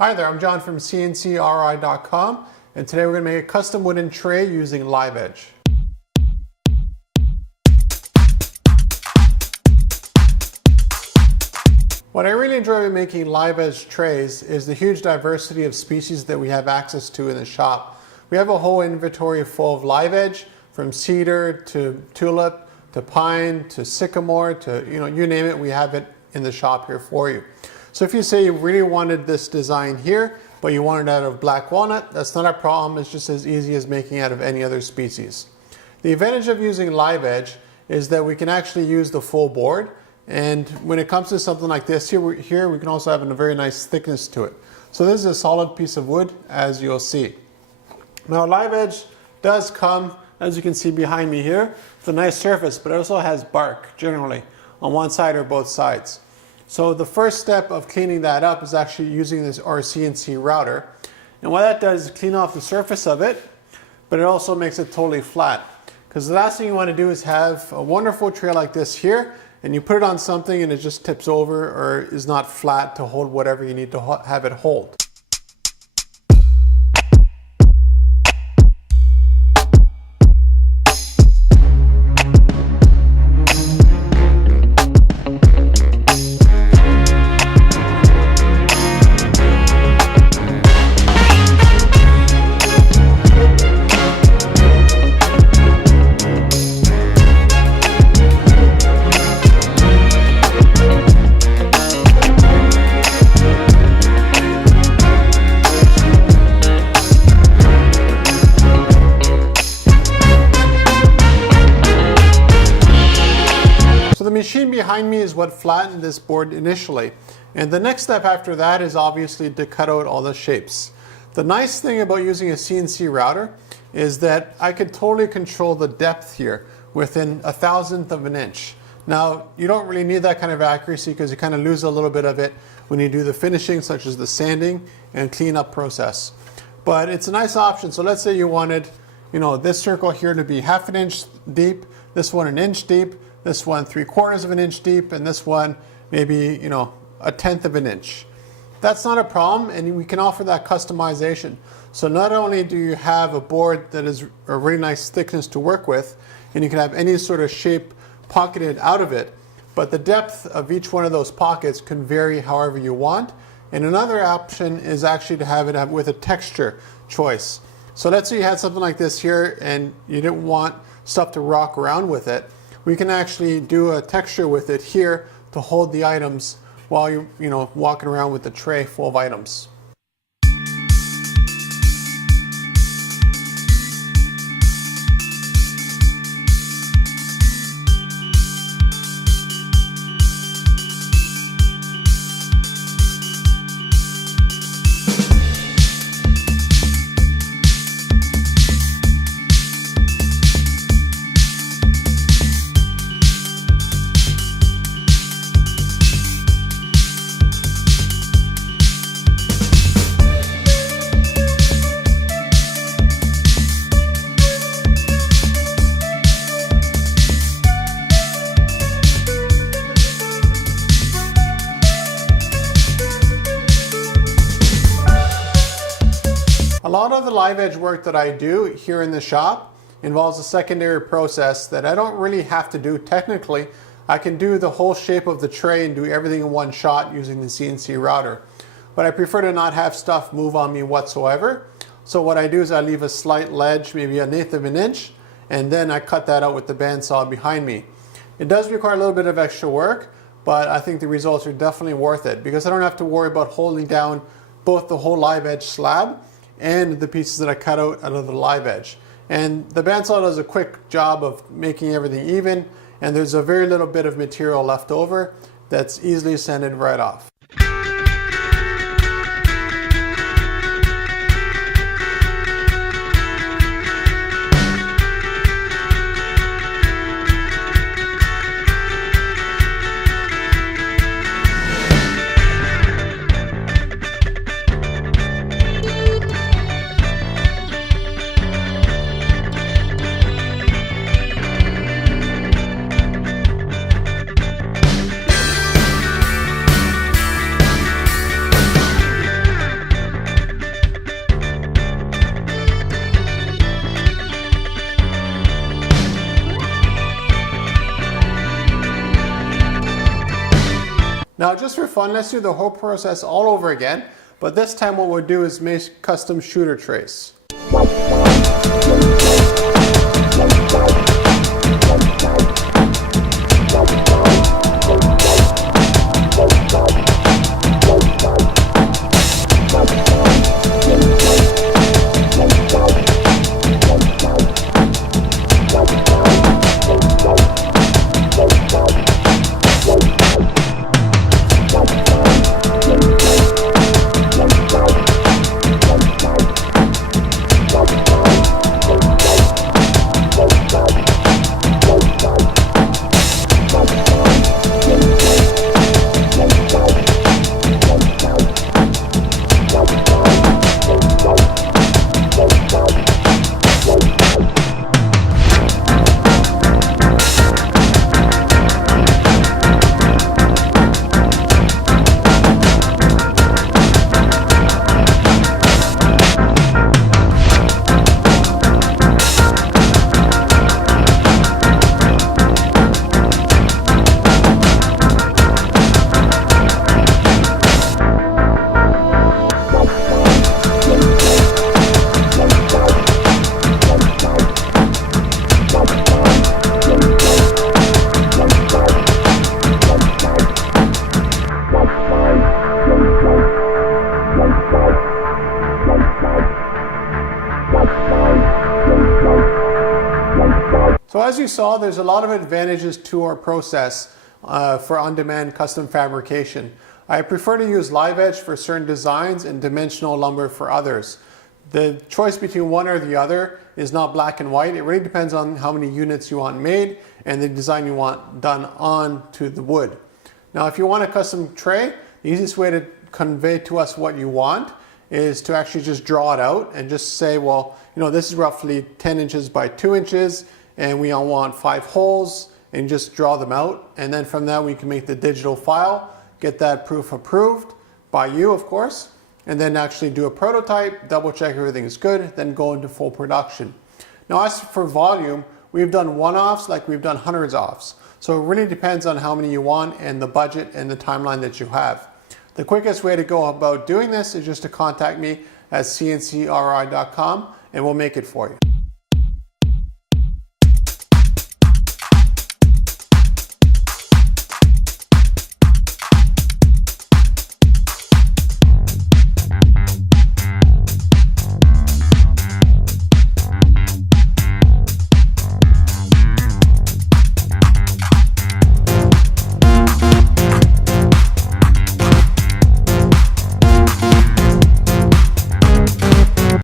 Hi there, I'm John from CNCKing.com, and today we're going to make a custom wooden tray using live edge. What I really enjoy with making live edge trays is the huge diversity of species that we have access to in the shop. We have a whole inventory full of live edge, from cedar to tulip to pine to sycamore to you name it, we have it in the shop here for you. So if you say you really wanted this design here, but you want it out of black walnut, that's not a problem. It's just as easy as making out of any other species. The advantage of using live edge is that we can actually use the full board. And when it comes to something like this, here we can also have a very nice thickness to it. So this is a solid piece of wood, as you'll see. Now live edge does come, as you can see behind me here, with a nice surface, but it also has bark generally on one side or both sides. So the first step of cleaning that up is actually using this CNC router. And what that does is clean off the surface of it, but it also makes it totally flat. Because the last thing you want to do is have a wonderful tray like this here, and you put it on something and it just tips over or is not flat to hold whatever you need to have it hold. The machine behind me is what flattened this board initially, and the next step after that is obviously to cut out all the shapes. The nice thing about using a CNC router is that I could totally control the depth here within 1/1000th of an inch. Now you don't really need that kind of accuracy because you kind of lose a little bit of it when you do the finishing, such as the sanding and cleanup process. But it's a nice option. So let's say you wanted this circle here to be 1/2 inch deep, this one 1 inch deep, this one 3/4 of an inch deep, and this one maybe 1/10 of an inch. That's not a problem, and we can offer that customization. So not only do you have a board that is a really nice thickness to work with, and you can have any sort of shape pocketed out of it, but the depth of each one of those pockets can vary however you want. And another option is actually to have it with a texture choice. So let's say you had something like this here and you didn't want stuff to rock around with it. We can actually do a texture with it here to hold the items while you're walking around with the tray full of items. A lot of the live edge work that I do here in the shop involves a secondary process that I don't really have to do technically. I can do the whole shape of the tray and do everything in one shot using the CNC router. But I prefer to not have stuff move on me whatsoever. So what I do is I leave a slight ledge, maybe 1/8 of an inch, and then I cut that out with the bandsaw behind me. It does require a little bit of extra work, but I think the results are definitely worth it because I don't have to worry about holding down both the whole live edge slab and the pieces that I cut out of the live edge. And the bandsaw does a quick job of making everything even, and there's a very little bit of material left over that's easily sanded right off. Now just for fun, let's do the whole process all over again, but this time what we'll do is make custom shooter trays. So as you saw, there's a lot of advantages to our process for on-demand custom fabrication. I prefer to use live edge for certain designs and dimensional lumber for others. The choice between one or the other is not black and white. It really depends on how many units you want made and the design you want done onto the wood. Now if you want a custom tray, the easiest way to convey to us what you want is to actually just draw it out and just say, well, you know, this is roughly 10 inches by 2 inches and we all want 5 holes, and just draw them out. And then from that we can make the digital file, get that proof approved by you, of course, and then actually do a prototype, double check everything is good, then go into full production. Now as for volume, we've done one-offs like we've done hundreds offs. So it really depends on how many you want and the budget and the timeline that you have. The quickest way to go about doing this is just to contact me at CNCKing.com and we'll make it for you.